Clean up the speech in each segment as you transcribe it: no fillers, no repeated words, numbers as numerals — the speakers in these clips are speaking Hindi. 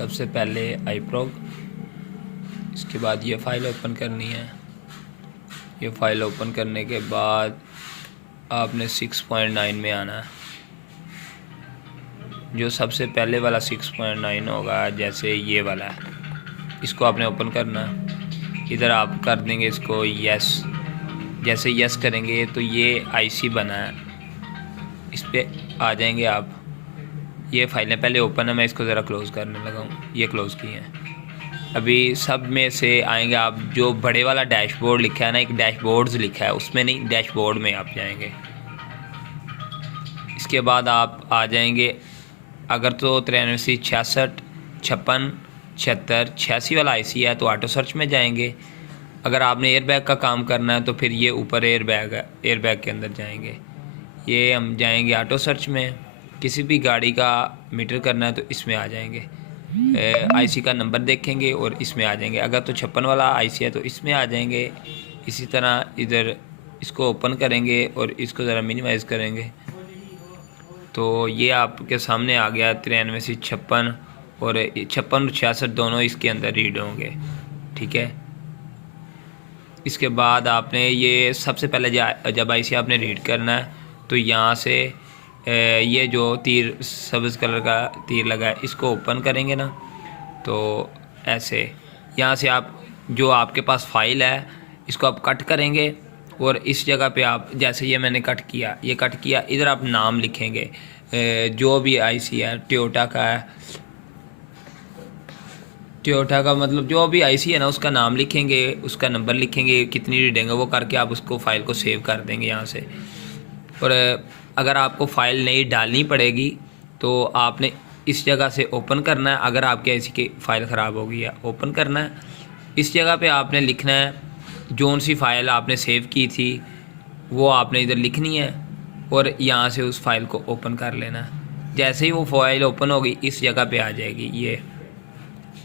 सबसे पहले iProg, इसके बाद ये फ़ाइल ओपन करनी है। ये फ़ाइल ओपन करने के बाद आपने 6.9 में आना है। जो सबसे पहले वाला 6.9 होगा, जैसे ये वाला है, इसको आपने ओपन करना है। इधर आप कर देंगे इसको यस। जैसे यस करेंगे तो ये आईसी बना है, इस पर आ जाएंगे आप। ये फाइलें पहले ओपन है, मैं इसको ज़रा क्लोज़ करने लगा हूँ। ये क्लोज़ की हैं। अभी सब में से आएंगे आप, जो बड़े वाला डैशबोर्ड लिखा है ना, एक डैशबोर्ड्स लिखा है, उसमें नहीं, डैशबोर्ड में आप जाएंगे। इसके बाद आप आ जाएंगे, अगर तो 93 66 56 76 86 वाला आईसी है तो ऑटो सर्च में जाएंगे। अगर आपने एयरबैग का काम करना है तो फिर ये ऊपर एयरबैग है, एयरबैग के अंदर जाएंगे। ये हम जाएंगे ऑटो सर्च में। किसी भी गाड़ी का मीटर करना है तो इसमें आ जाएंगे। आईसी का नंबर देखेंगे और इसमें आ जाएंगे। अगर तो 56 वाला आईसी है तो इसमें आ जाएंगे। इसी तरह इधर इसको ओपन करेंगे और इसको ज़रा मिनिमाइज़ करेंगे तो ये आपके सामने आ गया। 93 से 56 और 56 और 66 दोनों इसके अंदर रीड होंगे, ठीक है। इसके बाद आपने ये सबसे पहले जब आईसी आपने रीड करना है तो यहाँ से ये जो तीर, सब्ज़ कलर का तीर लगा है, इसको ओपन करेंगे ना, तो ऐसे यहाँ से आप जो आपके पास फ़ाइल है इसको आप कट करेंगे और इस जगह पे आप, जैसे ये मैंने कट किया, ये कट किया, इधर आप नाम लिखेंगे। जो भी आईसी है, टोयोटा का है, टोयोटा का मतलब जो भी आईसी है ना, उसका नाम लिखेंगे, उसका नंबर लिखेंगे, कितनी रीडिंग है वो करके आप उसको फ़ाइल को सेव कर देंगे यहाँ से। और अगर आपको फ़ाइल नहीं डालनी पड़ेगी तो आपने इस जगह से ओपन करना है। अगर आपके आईसी की फ़ाइल ख़राब हो गई है, ओपन करना है। इस जगह पे आपने लिखना है जोन सी फ़ाइल आपने सेव की थी वो आपने इधर लिखनी है और यहाँ से उस फाइल को ओपन कर लेना है। जैसे ही वो फ़ाइल ओपन होगी इस जगह पे आ जाएगी। ये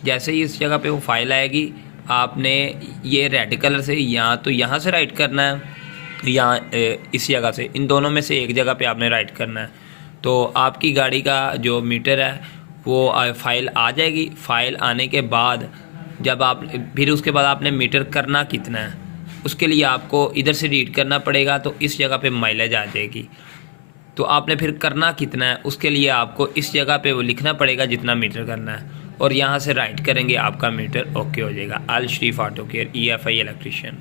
जैसे ही इस जगह पे वो फाइल आएगी, आपने ये रेड कलर से या तो यहाँ से राइट करना है या इस जगह से, इन दोनों में से एक जगह पे आपने राइट करना है। तो आपकी गाड़ी का जो मीटर है वो फ़ाइल आ जाएगी। फ़ाइल आने के बाद जब आप फिर उसके बाद आपने मीटर करना कितना है उसके लिए आपको इधर से रीड करना पड़ेगा, तो इस जगह पे माइलेज आ जाएगी। तो आपने फिर करना कितना है उसके लिए आपको इस जगह पे वो लिखना पड़ेगा जितना मीटर करना है, और यहाँ से राइट करेंगे, आपका मीटर ओके हो जाएगा। अल शरीफ ऑटो केयर EFI इलेक्ट्रीशियन।